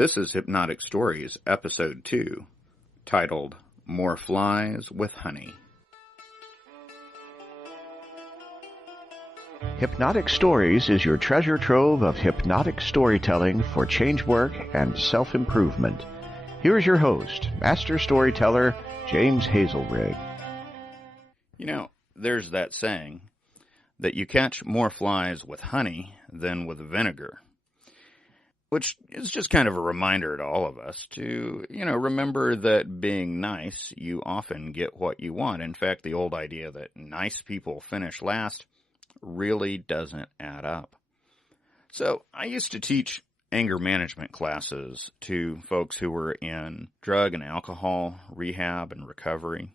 This is Hypnotic Stories, Episode 2, titled More Flies with Honey. Hypnotic Stories is your treasure trove of hypnotic storytelling for change work and self-improvement. Here is your host, Master Storyteller James Hazlerig. You know, there's that saying that you catch more flies with honey than with vinegar, which is just kind of a reminder to all of us to, remember that being nice, you often get what you want. In fact, the old idea that nice people finish last really doesn't add up. So I used to teach anger management classes to folks who were in drug and alcohol rehab and recovery.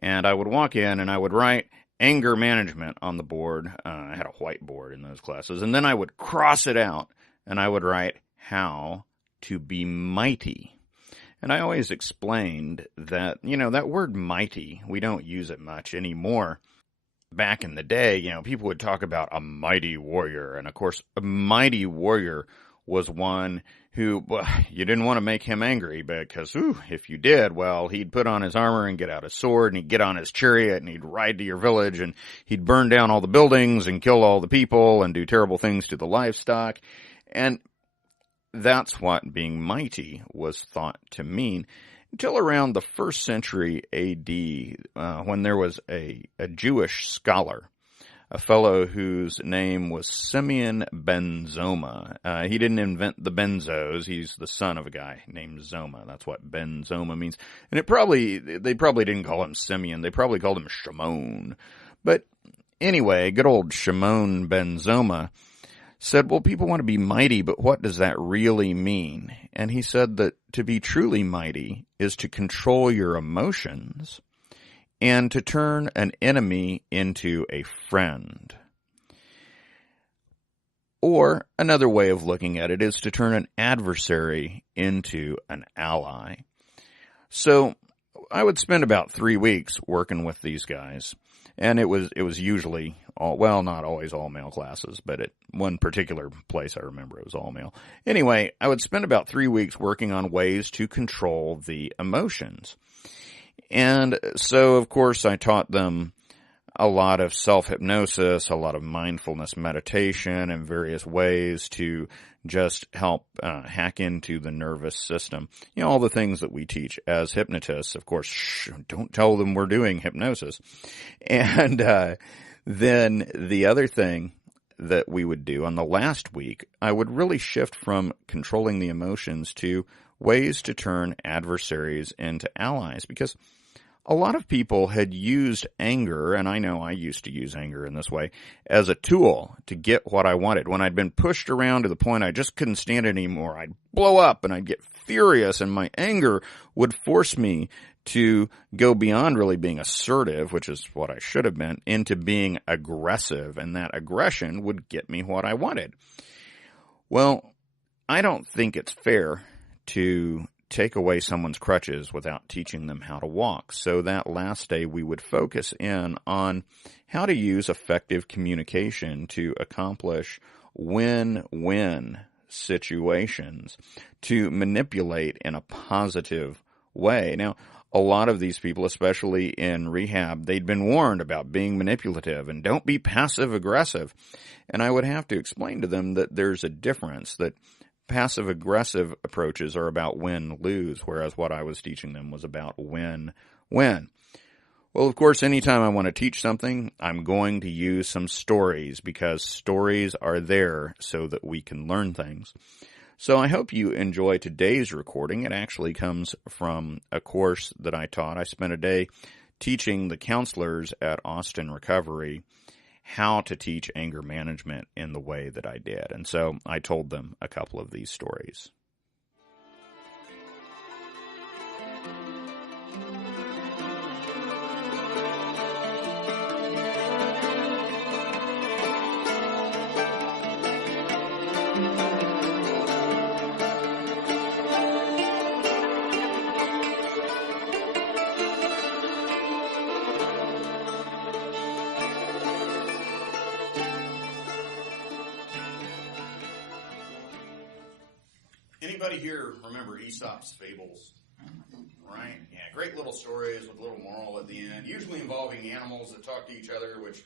And I would walk in and I would write anger management on the board. I had a whiteboard in those classes. And then I would cross it out and I would write how to be mighty. And I always explained that, that word mighty, we don't use it much anymore. Back in the day, people would talk about a mighty warrior. And of course, a mighty warrior was one who, you didn't want to make him angry because, if you did, he'd put on his armor and get out his sword and he'd get on his chariot and he'd ride to your village and he'd burn down all the buildings and kill all the people and do terrible things to the livestock. And that's what being mighty was thought to mean. Until around the 1st century A.D., when there was a Jewish scholar, a fellow whose name was Simeon ben Zoma. He didn't invent the benzos. He's the son of a guy named Zoma. That's what ben Zoma means. And they probably didn't call him Simeon. They probably called him Shimon. But anyway, good old Shimon ben Zoma said, people want to be mighty, but what does that really mean? And he said that to be truly mighty is to control your emotions and to turn an enemy into a friend. Or another way of looking at it is to turn an adversary into an ally. So I would spend about 3 weeks working with these guys. And it was usually not always all male classes, but at one particular place I remember it was all male. Anyway, I would spend about 3 weeks working on ways to control the emotions. And so, of course, I taught them a lot of self-hypnosis, a lot of mindfulness meditation, and various ways to just help hack into the nervous system. All the things that we teach as hypnotists. Of course, don't tell them we're doing hypnosis. And then the other thing that we would do on the last week, I would really shift from controlling the emotions to ways to turn adversaries into allies, because a lot of people had used anger, and I know I used to use anger in this way, as a tool to get what I wanted. When I'd been pushed around to the point I just couldn't stand it anymore, I'd blow up and I'd get furious, and my anger would force me to go beyond really being assertive, which is what I should have been, into being aggressive, and that aggression would get me what I wanted. Well, I don't think it's fair to take away someone's crutches without teaching them how to walk. So that last day we would focus in on how to use effective communication to accomplish win-win situations, to manipulate in a positive way. Now, a lot of these people, especially in rehab, they'd been warned about being manipulative and don't be passive-aggressive. And I would have to explain to them that there's a difference, that passive-aggressive approaches are about win-lose, whereas what I was teaching them was about win-win. Well, of course, anytime I want to teach something, I'm going to use some stories, because stories are there so that we can learn things. So I hope you enjoy today's recording. It actually comes from a course that I taught. I spent a day teaching the counselors at Austin Recovery how to teach anger management in the way that I did. And so I told them a couple of these stories. Anybody here remember Aesop's fables? Right? Yeah, great little stories with a little moral at the end, usually involving animals that talk to each other, which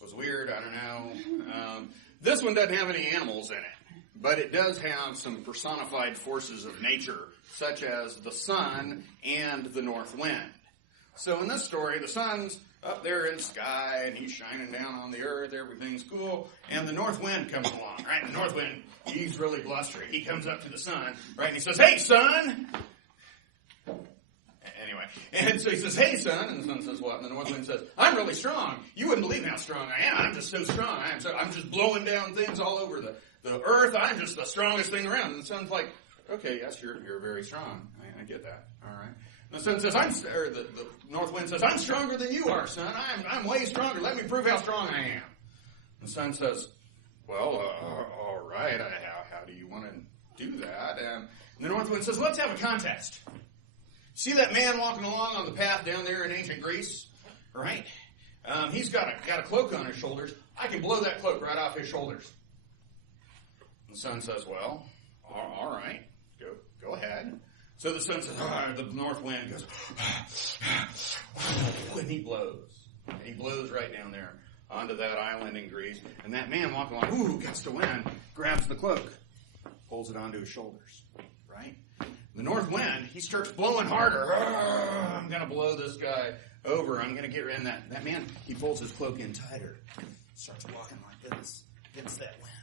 was weird, I don't know. This one doesn't have any animals in it, but it does have some personified forces of nature, such as the sun and the north wind. So in this story, the sun's up there in the sky, and he's shining down on the earth, everything's cool, and the north wind comes along, right? The north wind, he's really blustery. He comes up to the sun, right, and he says, "Hey, sun!" Anyway, and so he says, "Hey, son," and the sun says, "What?" And the north wind says, "I'm really strong. You wouldn't believe how strong I am. I'm just so strong. I'm just blowing down things all over the earth. I'm just the strongest thing around." And the sun's like, "Okay, yes, you're very strong. I get that. All right." And the sun says, the north wind says, "I'm stronger than you are, son. I'm way stronger. Let me prove how strong I am." The sun says, "Well, all right. How do you want to do that?" And the north wind says, "Let's have a contest. See that man walking along on the path down there in ancient Greece, right? He's got a cloak on his shoulders. I can blow that cloak right off his shoulders." And the sun says, "Well, all right, go ahead." So the sun says, the north wind goes, and he blows. And he blows right down there onto that island in Greece. And that man walking along, gust of wind, grabs the cloak, pulls it onto his shoulders, right? The north wind, he starts blowing harder. I'm going to blow this guy over. I'm going to get rid of that. That man, he pulls his cloak in tighter. Starts walking like this. Gets that wind.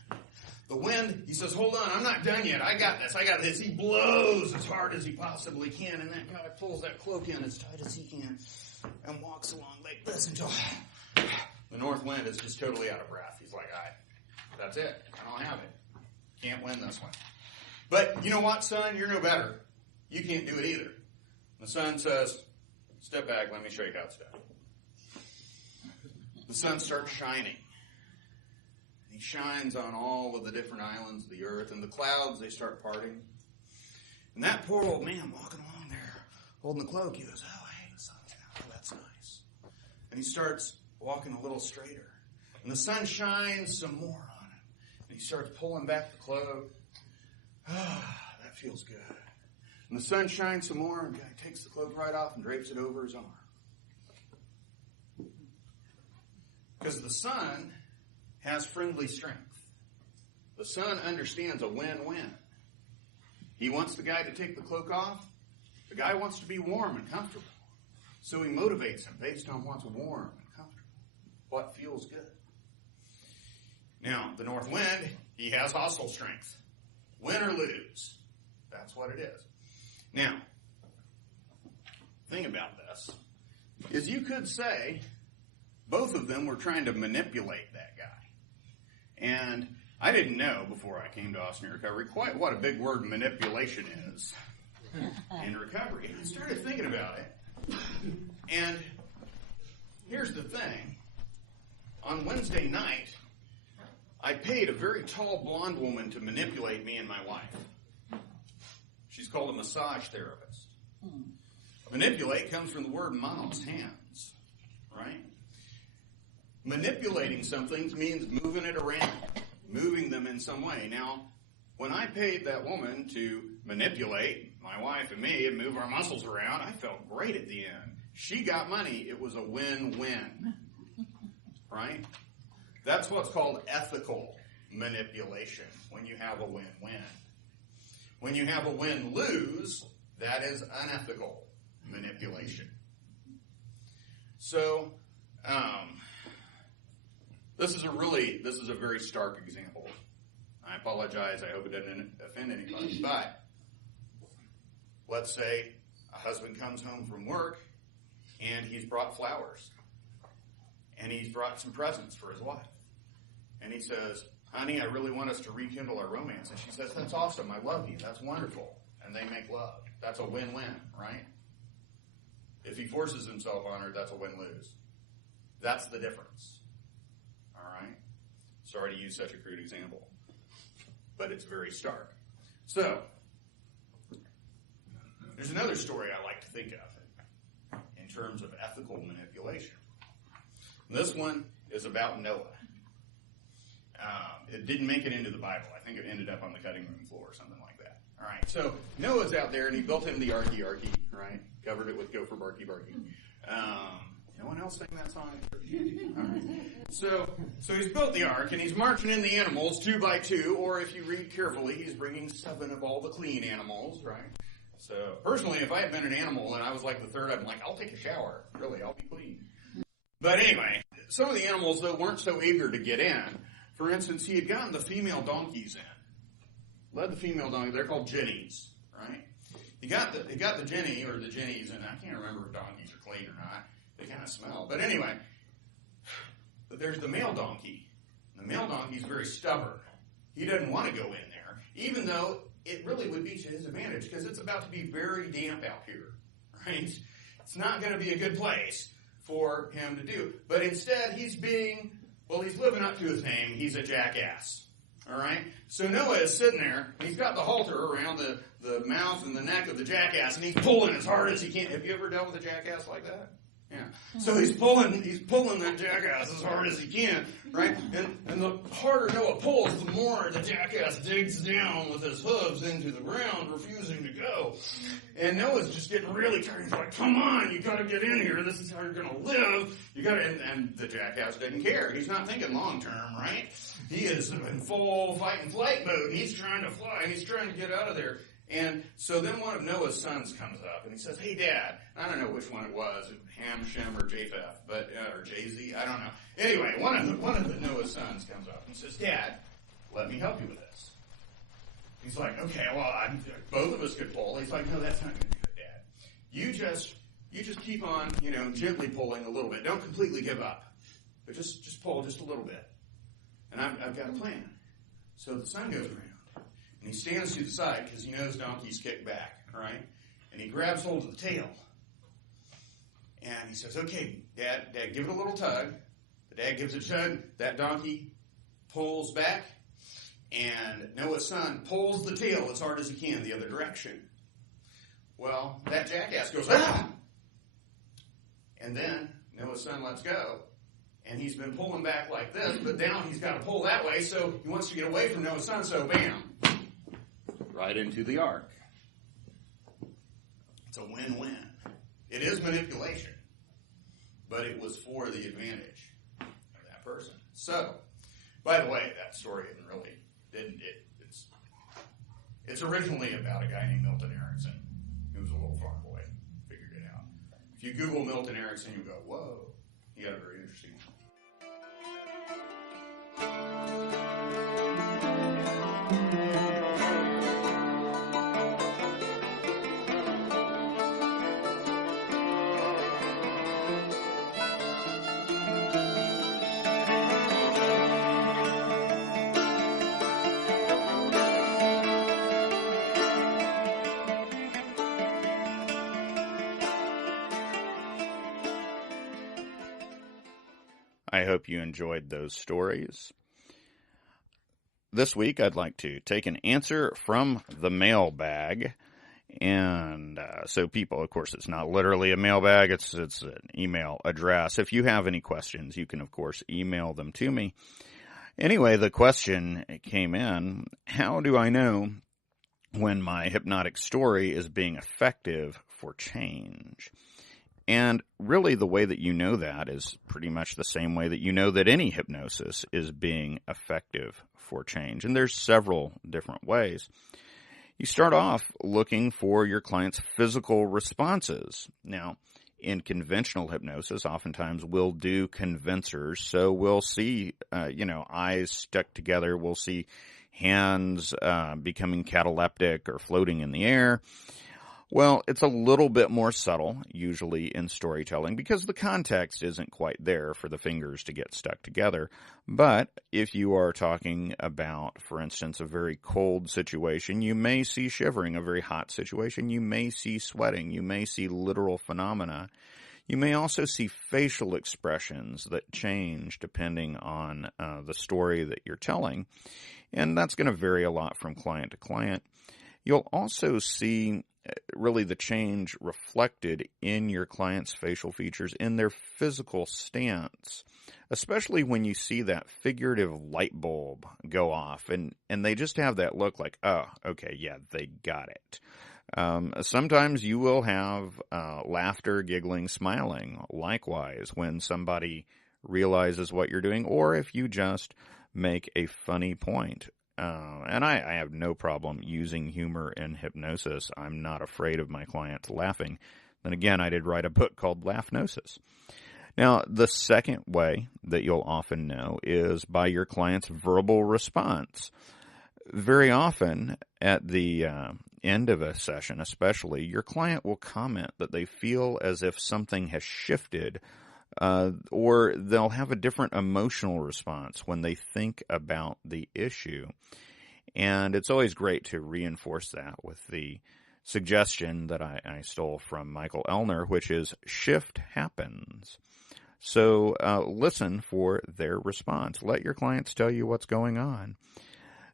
The wind, he says, "Hold on, I'm not done yet. I got this. He blows as hard as he possibly can. And that guy pulls that cloak in as tight as he can and walks along like this until the north wind is just totally out of breath. He's like, that's it. I don't have it. Can't win this one. But you know what, son? You're no better. You can't do it either." The sun says, "Step back. Let me show you how it's done." The sun starts shining. He shines on all of the different islands of the earth, and the clouds, they start parting. And that poor old man walking along there, holding the cloak, he goes, "Oh, hey, the sun's out. Oh, that's nice." And he starts walking a little straighter. And the sun shines some more on him. And he starts pulling back the cloak. That feels good. And the sun shines some more, and the guy takes the cloak right off and drapes it over his arm. Because the sun has friendly strength. The sun understands a win-win. He wants the guy to take the cloak off. The guy wants to be warm and comfortable. So he motivates him based on what's warm and comfortable, what feels good. Now, the north wind, he has hostile strength. Win or lose. That's what it is. Now, the thing about this is you could say both of them were trying to manipulate that guy. And I didn't know before I came to Austin Recovery quite what a big word manipulation is in recovery. I started thinking about it. And here's the thing. On Wednesday night, I paid a very tall blonde woman to manipulate me and my wife. She's called a massage therapist. Manipulate comes from the word manos, hands, right? Manipulating something means moving it around, moving them in some way. Now, when I paid that woman to manipulate my wife and me and move our muscles around, I felt great at the end. She got money. It was a win-win, right? That's what's called ethical manipulation, when you have a win-win. When you have a win-lose, that is unethical manipulation. So, this is a very stark example. I apologize. I hope it doesn't offend anybody. But let's say a husband comes home from work and he's brought flowers and he's brought some presents for his wife. And he says, "Honey, I really want us to rekindle our romance." And she says, "That's awesome. I love you. That's wonderful." And they make love. That's a win-win, right? If he forces himself on her, that's a win-lose. That's the difference. All right? Sorry to use such a crude example, but it's very stark. So, there's another story I like to think of in terms of ethical manipulation. And this one is about Noah. It didn't make it into the Bible. I think it ended up on the cutting room floor or something like that. All right, so Noah's out there, and he built him the Arky, right? Covered it with Gopher Barky Barky. No one else sang that song? All right. So he's built the ark, and he's marching in the animals 2 by 2, or if you read carefully, he's bringing 7 of all the clean animals, right? So personally, if I had been an animal and I was like the third, I'd be like, I'll take a shower. Really, I'll be clean. But anyway, some of the animals, though, weren't so eager to get in. For instance, he had gotten the female donkeys in. Led the female donkeys. They're called jennies, right? He got the jenny or the jennies, and I can't remember if donkeys are clean or not. They kind of smell. But anyway, but there's the male donkey. The male donkey's very stubborn. He doesn't want to go in there, even though it really would be to his advantage because it's about to be very damp out here, right? It's not going to be a good place for him to do. But instead, he's living up to his name. He's a jackass. All right? So Noah is sitting there. He's got the halter around the mouth and the neck of the jackass, and he's pulling as hard as he can. Have you ever dealt with a jackass like that? Yeah. So he's pulling that jackass as hard as he can, right? And the harder Noah pulls, the more the jackass digs down with his hooves into the ground, refusing to go. And Noah's just getting really tired. He's like, come on, you gotta get in here. This is how you're gonna live. And the jackass didn't care. He's not thinking long term, right? He is in full fight and flight mode. He's trying to fly. He's trying to get out of there. And so then one of Noah's sons comes up and he says, hey, Dad. I don't know which one it was, Ham, Shem, or Japheth, or Jay-Z. I don't know. Anyway, one of the Noah's sons comes up and says, Dad, let me help you with this. He's like, okay, well, both of us could pull. He's like, no, that's not going to do it, Dad. You just keep on, gently pulling a little bit. Don't completely give up, but just pull just a little bit. And I've got a plan. So the son goes around. And he stands to the side because he knows donkeys kick back, right? And he grabs hold of the tail. And he says, okay, Dad, give it a little tug. The dad gives it a tug. That donkey pulls back. And Noah's son pulls the tail as hard as he can the other direction. Well, that jackass goes, ah! And then Noah's son lets go. And he's been pulling back like this, but now he's got to pull that way, so he wants to get away from Noah's son, so bam. Right into the ark. It's a win-win. It is manipulation, but it was for the advantage of that person. So, by the way, that story it's originally about a guy named Milton Erickson, who was a little farm boy, figured it out. If you Google Milton Erickson, you go, whoa, he got a very interesting one. I hope you enjoyed those stories. This week, I'd like to take an answer from the mailbag. And so people, of course, it's not literally a mailbag. It's an email address. If you have any questions, you can, of course, email them to me. Anyway, the question came in, how do I know when my hypnotic story is being effective for change? And really the way that you know that is pretty much the same way that you know that any hypnosis is being effective for change. And there's several different ways. You start off looking for your client's physical responses. Now, in conventional hypnosis, oftentimes we'll do convincers. So we'll see, eyes stuck together. We'll see hands becoming cataleptic or floating in the air. Well, it's a little bit more subtle, usually in storytelling, because the context isn't quite there for the fingers to get stuck together. But if you are talking about, for instance, a very cold situation, you may see shivering. A very hot situation, you may see sweating. You may see literal phenomena. You may also see facial expressions that change depending on the story that you're telling. And that's going to vary a lot from client to client. You'll also see really the change reflected in your client's facial features, in their physical stance, especially when you see that figurative light bulb go off and they just have that look like, oh, okay, yeah, they got it. Sometimes you will have laughter, giggling, smiling, likewise, when somebody realizes what you're doing, or if you just make a funny point. And I have no problem using humor in hypnosis. I'm not afraid of my clients laughing. Then again, I did write a book called Laughnosis. Now, the second way that you'll often know is by your client's verbal response. Very often at the end of a session, especially, your client will comment that they feel as if something has shifted, or they'll have a different emotional response when they think about the issue. And it's always great to reinforce that with the suggestion that I stole from Michael Ellner, which is shift happens. So listen for their response. Let your clients tell you what's going on.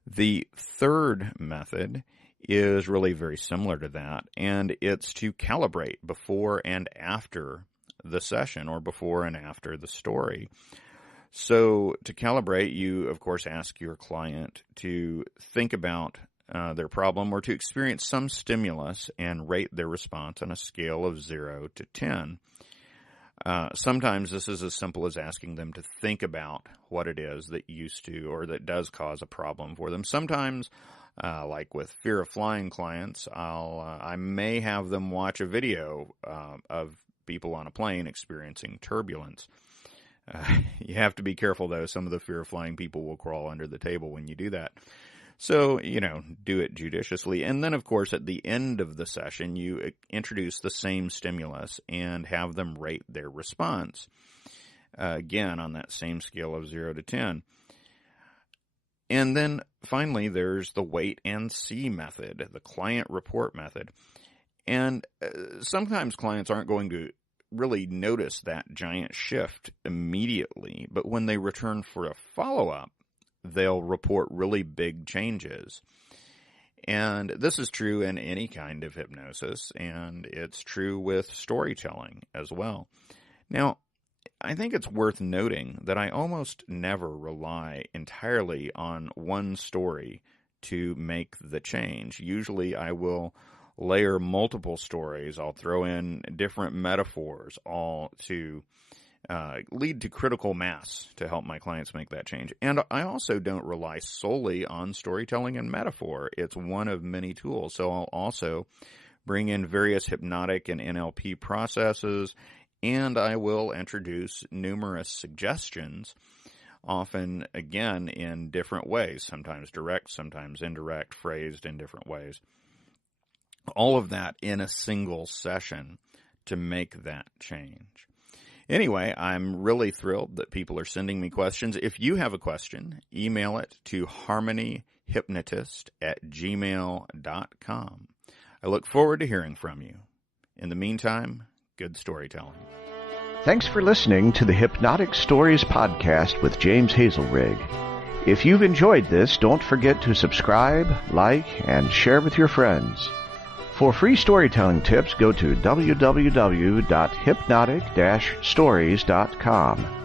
The third method is really very similar to that, and it's to calibrate before and after the session, or before and after the story. So to calibrate, you, of course, ask your client to think about their problem, or to experience some stimulus and rate their response on a scale of 0 to 10. Sometimes this is as simple as asking them to think about what it is that used to, or that does cause a problem for them. Sometimes, like with fear of flying clients, I may have them watch a video of people on a plane experiencing turbulence. You have to be careful, though. Some of the fear of flying people will crawl under the table when you do that. So, do it judiciously. And then, of course, at the end of the session, you introduce the same stimulus and have them rate their response. Again, on that same scale of 0 to 10. And then, finally, there's the wait and see method, the client report method. And sometimes clients aren't going to really notice that giant shift immediately, but when they return for a follow-up, they'll report really big changes. And this is true in any kind of hypnosis, and it's true with storytelling as well. Now, I think it's worth noting that I almost never rely entirely on one story to make the change. Usually I will layer multiple stories. I'll throw in different metaphors, all to lead to critical mass to help my clients make that change. And I also don't rely solely on storytelling and metaphor. It's one of many tools. So I'll also bring in various hypnotic and NLP processes, and I will introduce numerous suggestions, often, again, in different ways, sometimes direct, sometimes indirect, phrased in different ways. All of that in a single session to make that change. Anyway, I'm really thrilled that people are sending me questions. If you have a question, email it to harmonyhypnotist@gmail.com. I look forward to hearing from you. In the meantime, good storytelling. Thanks for listening to the Hypnotic Stories podcast with James Hazlerig. If you've enjoyed this, don't forget to subscribe, like, and share with your friends. For free storytelling tips, go to www.hypnotic-stories.com.